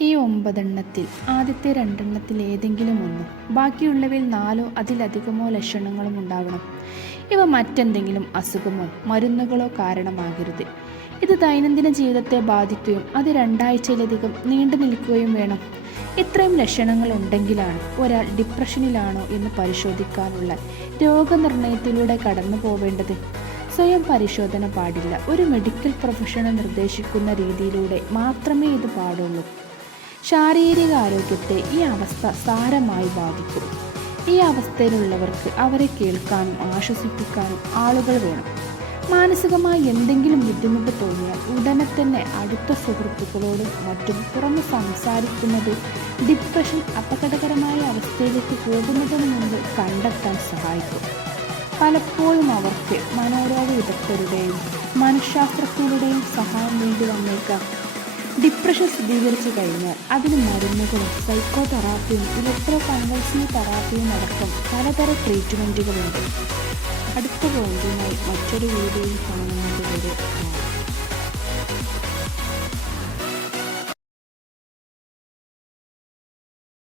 ഈ ഒമ്പതെണ്ണത്തിൽ ആദ്യത്തെ രണ്ടെണ്ണത്തിൽ ഏതെങ്കിലും ഒന്ന്. ബാക്കിയുള്ളവയിൽ നാലോ അതിലധികമോ ലക്ഷണങ്ങളും ഉണ്ടാവണം. ഇവ മറ്റെന്തെങ്കിലും അസുഖമോ മരുന്നുകളോ കാരണമാകരുത്. ഇത് ദൈനംദിന ജീവിതത്തെ ബാധിക്കുകയും അത് രണ്ടാഴ്ചയിലധികം നീണ്ടു നിൽക്കുകയും വേണം. ഇത്രയും ലക്ഷണങ്ങൾ ഉണ്ടെങ്കിലാണ് ഒരാൾ ഡിപ്രഷനിലാണോ എന്ന് പരിശോധിക്കാനുള്ള രോഗനിർണയത്തിലൂടെ കടന്നു പോവേണ്ടത്. സ്വയം പരിശോധന പാടില്ല. ഒരു മെഡിക്കൽ പ്രൊഫഷണൽ നിർദ്ദേശിക്കുന്ന രീതിയിലൂടെ മാത്രമേ ഇത് പാടുള്ളൂ. ശാരീരിക ആരോഗ്യത്തെ ഈ അവസ്ഥ സാരമായി ബാധിക്കും. ഈ അവസ്ഥയിലുള്ളവർക്ക് അവരെ കേൾക്കാനും ആശ്വസിപ്പിക്കാനും ആളുകൾ വേണം. മാനസികമായി എന്തെങ്കിലും ബുദ്ധിമുട്ട് തോന്നിയാൽ ഉടനെ തന്നെ അടുത്ത സുഹൃത്തുക്കളോടും മറ്റും തുറന്ന് സംസാരിക്കുന്നത് ഡിപ്രഷൻ അപകടകരമായ അവസ്ഥയിലേക്ക് പോകുന്നതിന് മുമ്പ് കണ്ടെത്താൻ സഹായിക്കും. പലപ്പോഴും അവർക്ക് മനോരോഗ വിദഗ്ധരുടെയും മനഃശാസ്ത്രജ്ഞരുടെയും സഹായം വേണ്ടി വന്നേക്കാം. ഡിപ്രഷൻ സ്ഥിരീകരിച്ചു കഴിഞ്ഞാൽ അതിന് മരുന്നുകളും സൈക്കോ തെറാപ്പിയും ഇലക്ട്രോ കൺവൾസീവ് തെറാപ്പിയും അടക്കം പലതരം ട്രീറ്റ്മെന്റുകളുണ്ട് അടുത്ത പോയിന്റുമായി മറ്റൊരു വീഡിയോയിൽ കാണുന്നത് വരെ